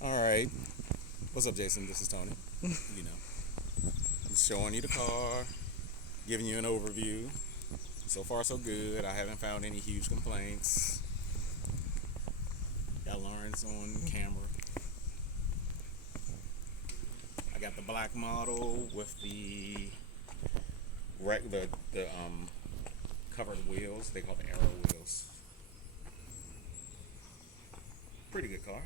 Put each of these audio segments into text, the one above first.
All right. What's up, Jason? This is Tony. You know, I'm showing you the car, giving you an overview. So far, so good. I haven't found any huge complaints. Got Lawrence on camera. I got the black model with the covered wheels. They call the arrow wheels. Pretty good car.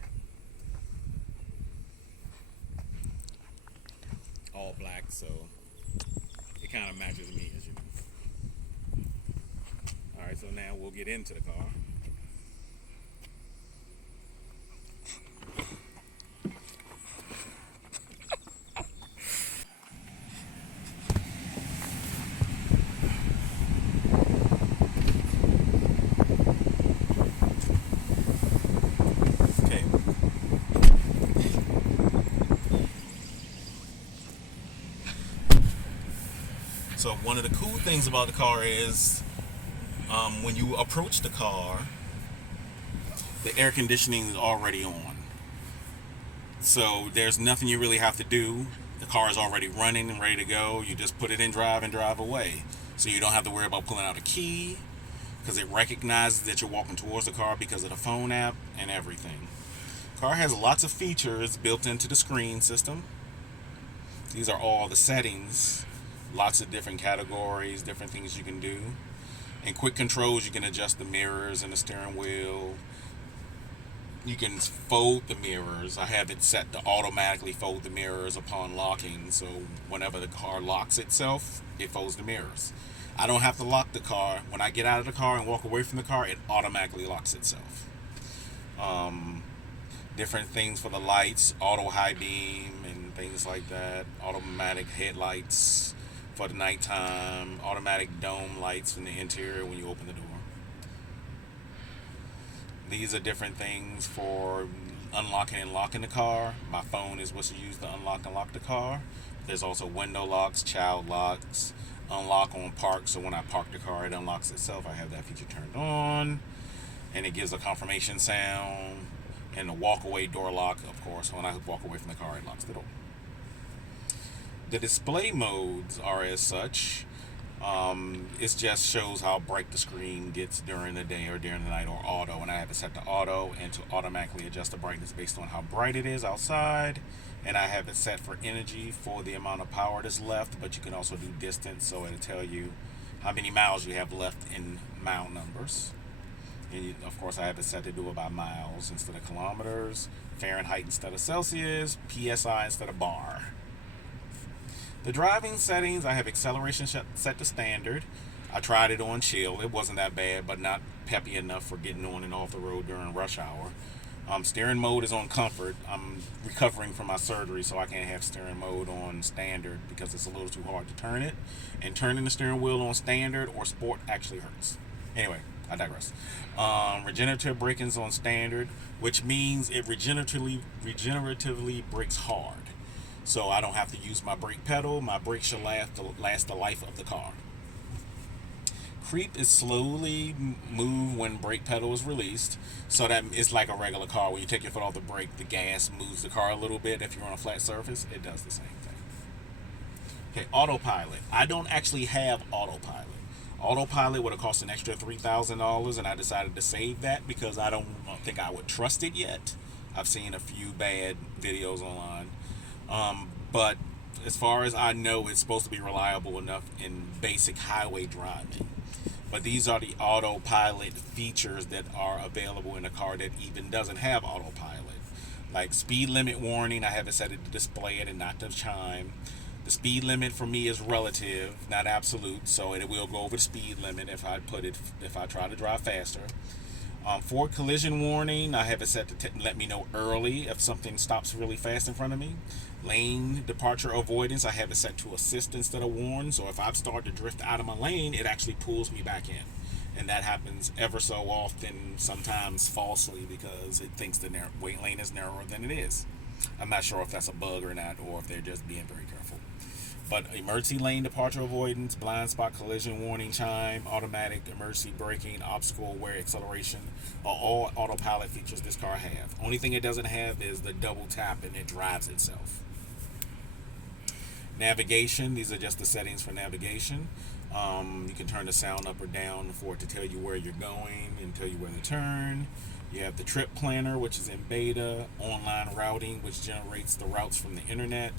All black, so it kind of matches me, as you know. All right, so now we'll get into the car. Okay. So one of the cool things about the car is when you approach the car, the air conditioning is already on. So there's nothing you really have to do. The car is already running and ready to go. You just put it in drive and drive away. So you don't have to worry about pulling out a key because it recognizes that you're walking towards the car because of the phone app and everything. Car has lots of features built into the screen system. These are all the settings, lots of different categories, different things you can do. In quick controls, you can adjust the mirrors and the steering wheel. You can fold the mirrors. I have it set to automatically fold the mirrors upon locking, so whenever the car locks itself, it folds the mirrors. I don't have to lock the car. When I get out of the car and walk away from the car, it automatically locks itself. Um, Different things for the lights, auto high beam and things like that, automatic headlights for the nighttime, automatic dome lights in the interior when you open the door. These are different things for unlocking and locking the car. My phone is what's used to unlock and lock the car. There's also window locks, child locks, unlock on park. So when I park the car, it unlocks itself. I have that feature turned on, and it gives a confirmation sound. And the walk away door lock, of course. When I walk away from the car, it locks the door. The display modes are as such. It just shows how bright the screen gets during the day or during the night, or auto, and I have it set to auto and to automatically adjust the brightness based on how bright it is outside. And I have it set for energy for the amount of power that's left, but you can also do distance, so it'll tell you how many miles you have left in mile numbers. And of course, I have it set to do it by miles instead of kilometers, Fahrenheit instead of Celsius, PSI instead of bar. The driving settings, I have acceleration set to standard. I tried it on chill. It wasn't that bad, but not peppy enough for getting on and off the road during rush hour. Steering mode is on comfort. I'm recovering from my surgery, so I can't have steering mode on standard because it's a little too hard to turn it. And turning the steering wheel on standard or sport actually hurts. Anyway, I digress. Regenerative braking is on standard, which means it regeneratively brakes hard. So I don't have to use my brake pedal. My brakes should last the life of the car. Creep is slowly move when brake pedal is released, so that it's like a regular car. When you take your foot off the brake, the gas moves the car a little bit. If you're on a flat surface, it does the same thing. Okay, autopilot. I don't actually have autopilot. Autopilot would have cost an extra $3,000, and I decided to save that because I don't think I would trust it yet. I've seen a few bad videos online. But as far as I know, it's supposed to be reliable enough in basic highway driving. But these are the autopilot features that are available in a car that even doesn't have autopilot. Like speed limit warning, I have it set to display it and not to chime. The speed limit for me is relative, not absolute, so it will go over the speed limit if I try to drive faster. For collision warning, I have it set to let me know early if something stops really fast in front of me. Lane departure avoidance, I have it set to assist instead of warn. So if I start to drift out of my lane, it actually pulls me back in. And that happens ever so often, sometimes falsely, because it thinks the lane is narrower than it is. I'm not sure if that's a bug or not, or if they're just being very careful. But emergency lane departure avoidance, blind spot collision warning chime, automatic emergency braking, obstacle aware acceleration are all autopilot features this car have. Only thing it doesn't have is the double tap and it drives itself. Navigation, these are just the settings for navigation. You can turn the sound up or down for it to tell you where you're going and tell you where to turn. You have the trip planner, which is in beta, online routing, which generates the routes from the internet.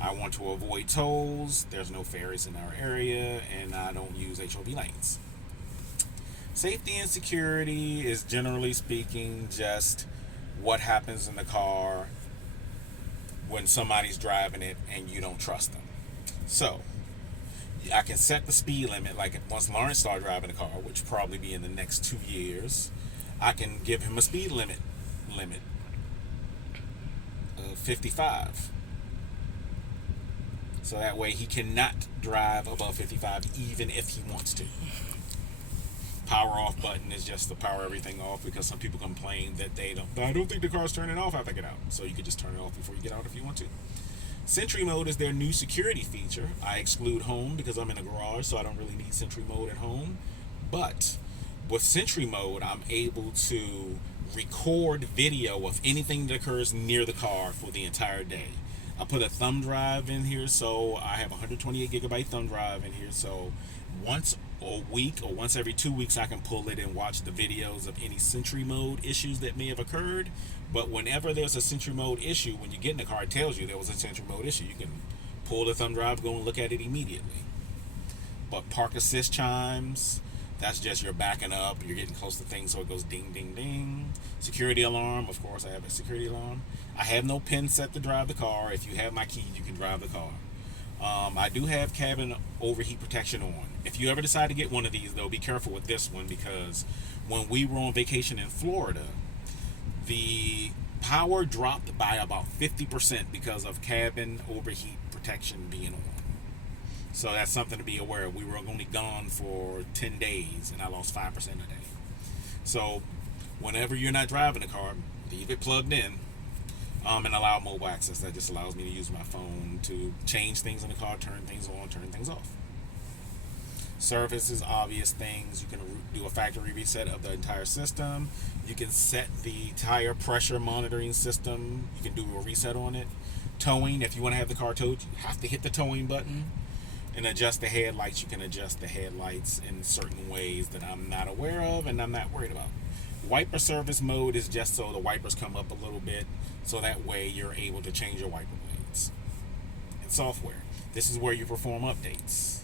I want to avoid tolls, there's no ferries in our area, and I don't use HOV lanes. Safety and security is, generally speaking, just what happens in the car when somebody's driving it and you don't trust them. So I can set the speed limit, like once Lawrence starts driving the car, which will probably be in the next 2 years, I can give him a speed limit of 55. So that way he cannot drive above 55 even if he wants to. Power off button is just to power everything off, because some people complain that I don't think the car's turning off after I get out. So you could just turn it off before you get out if you want to. Sentry mode is their new security feature. I exclude home because I'm in a garage, so I don't really need Sentry mode at home. But with Sentry mode, I'm able to record video of anything that occurs near the car for the entire day. I put a thumb drive in here, so I have a 128 gigabyte thumb drive in here, so once a week or once every 2 weeks I can pull it and watch the videos of any Sentry mode issues that may have occurred. But whenever there's a Sentry mode issue, when you get in the car, it tells you there was a Sentry mode issue. You can pull the thumb drive, go and look at it immediately. But park assist chimes, that's just you're backing up, you're getting close to things, so it goes ding, ding, ding. Security alarm, of course, I have a security alarm. I have no pin set to drive the car. If you have my key, you can drive the car. I do have cabin overheat protection on. If you ever decide to get one of these, though, be careful with this one, because when we were on vacation in Florida, the power dropped by about 50% because of cabin overheat protection being on. So that's something to be aware of. We were only gone for 10 days, and I lost 5% a day. So whenever you're not driving the car, leave it plugged in. And allow mobile access. That just allows me to use my phone to change things in the car, turn things on, turn things off. Services, obvious things. You can do a factory reset of the entire system. You can set the tire pressure monitoring system. You can do a reset on it. Towing, if you want to have the car towed, you have to hit the towing button. And adjust the headlights. You can adjust the headlights in certain ways that I'm not aware of and I'm not worried about. Wiper service mode is just so the wipers come up a little bit, so that way you're able to change your wiper blades. And software, this is where you perform updates.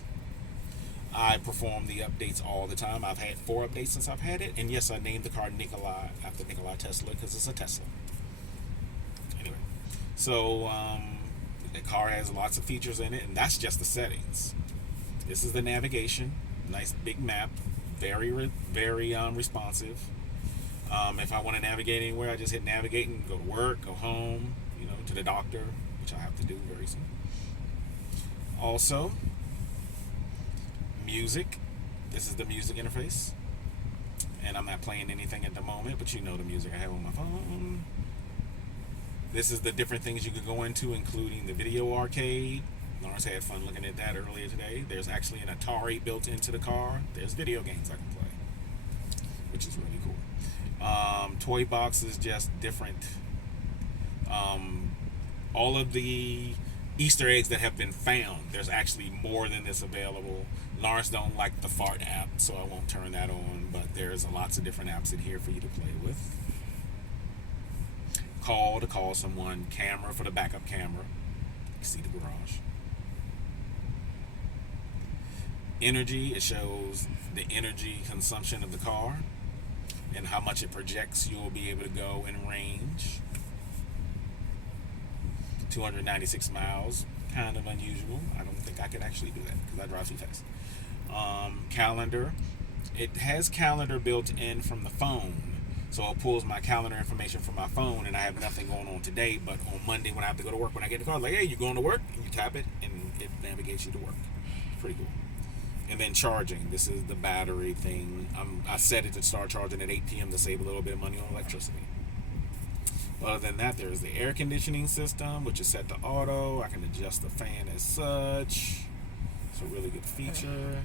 I perform the updates all the time. I've had 4 updates since I've had it, and yes, I named the car Nikolai after Nikola Tesla because it's a Tesla. Anyway, so the car has lots of features in it, and that's just the settings. This is the navigation, nice big map, very responsive. If I want to navigate anywhere, I just hit navigate and go to work, go home, to the doctor, which I have to do very soon. Also, music. This is the music interface. And I'm not playing anything at the moment, but the music I have on my phone. This is the different things you can go into, including the video arcade. Lawrence had fun looking at that earlier today. There's actually an Atari built into the car. There's video games I can play, which is really cool. Toy box is just different. All of the Easter eggs that have been found, there's actually more than this available. Lawrence don't like the fart app, so I won't turn that on, but there's lots of different apps in here for you to play with. Call to call someone, camera for the backup camera. You can see the garage. Energy, it shows the energy consumption of the car and how much it projects. You'll be able to go in range. 296 miles, kind of unusual. I don't think I could actually do that because I drive too fast. Calendar, it has calendar built in from the phone, so it pulls my calendar information from my phone, and I have nothing going on today, but on Monday when I have to go to work, when I get in the car, it's like, hey, you're going to work, and you tap it and it navigates you to work. Pretty cool. And then charging, this is the battery thing. I set it to start charging at 8 p.m. to save a little bit of money on electricity. Other than that, there's the air conditioning system, which is set to auto. I can adjust the fan as such. It's a really good feature.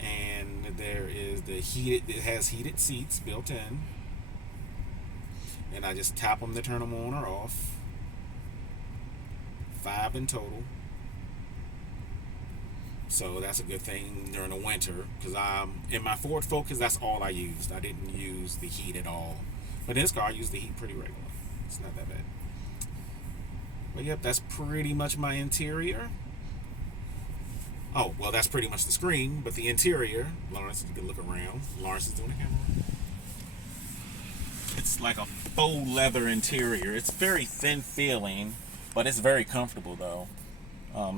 And there is the heated, it has heated seats built in. And I just tap them to turn them on or off. 5 in total. So that's a good thing during the winter, because in my Ford Focus, that's all I used. I didn't use the heat at all. But in this car, I use the heat pretty regularly. It's not that bad. But yep, that's pretty much my interior. Oh, well, that's pretty much the screen, but the interior, Lawrence, you can look around. Lawrence is doing the camera. It's like a faux leather interior. It's very thin feeling, but it's very comfortable though.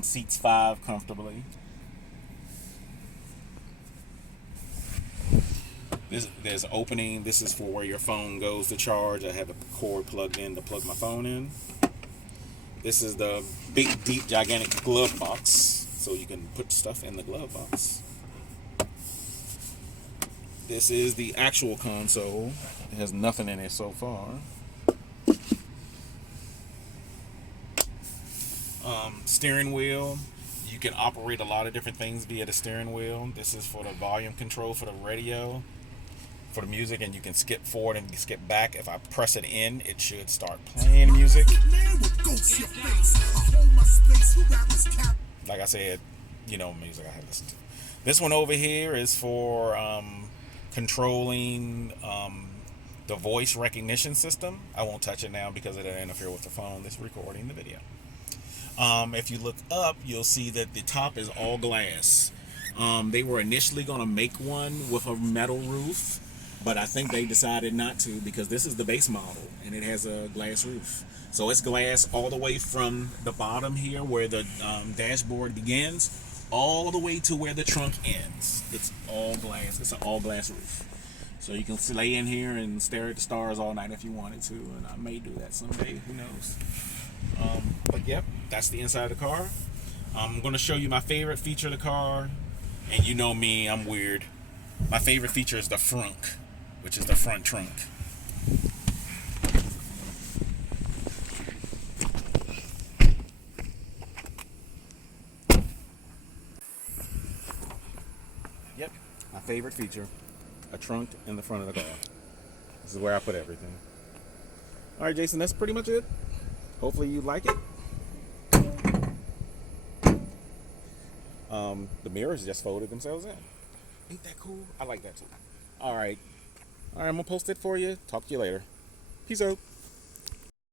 Seats 5 comfortably. There's an opening. This is for where your phone goes to charge. I have a cord plugged in to plug my phone in. This is the big, deep, gigantic glove box, so you can put stuff in the glove box. This is the actual console. It has nothing in it so far. Steering wheel. You can operate a lot of different things via the steering wheel. This is for the volume control for the radio, for the music, and you can skip forward and skip back. If I press it in, it should start playing music. Like I said, you know, music I have listened to. This one over here is for controlling the voice recognition system. I won't touch it now because it'll interfere with the phone that's recording the video. If you look up, you'll see that the top is all glass. They were initially going to make one with a metal roof, but I think they decided not to because this is the base model and it has a glass roof. So it's glass all the way from the bottom here where the dashboard begins all the way to where the trunk ends. It's all glass. It's an all glass roof. So you can lay in here and stare at the stars all night if you wanted to, and I may do that someday. Who knows? But yep, that's the inside of the car. I'm going to show you my favorite feature of the car. And you know me, I'm weird. My favorite feature is the frunk, which is the front trunk. Yep, my favorite feature. A trunk in the front of the car. This is where I put everything. Alright, Jason, that's pretty much it. Hopefully you like it. The mirrors just folded themselves in. Ain't that cool? I like that too. Alright, I'm gonna post it for you. Talk to you later. Peace out.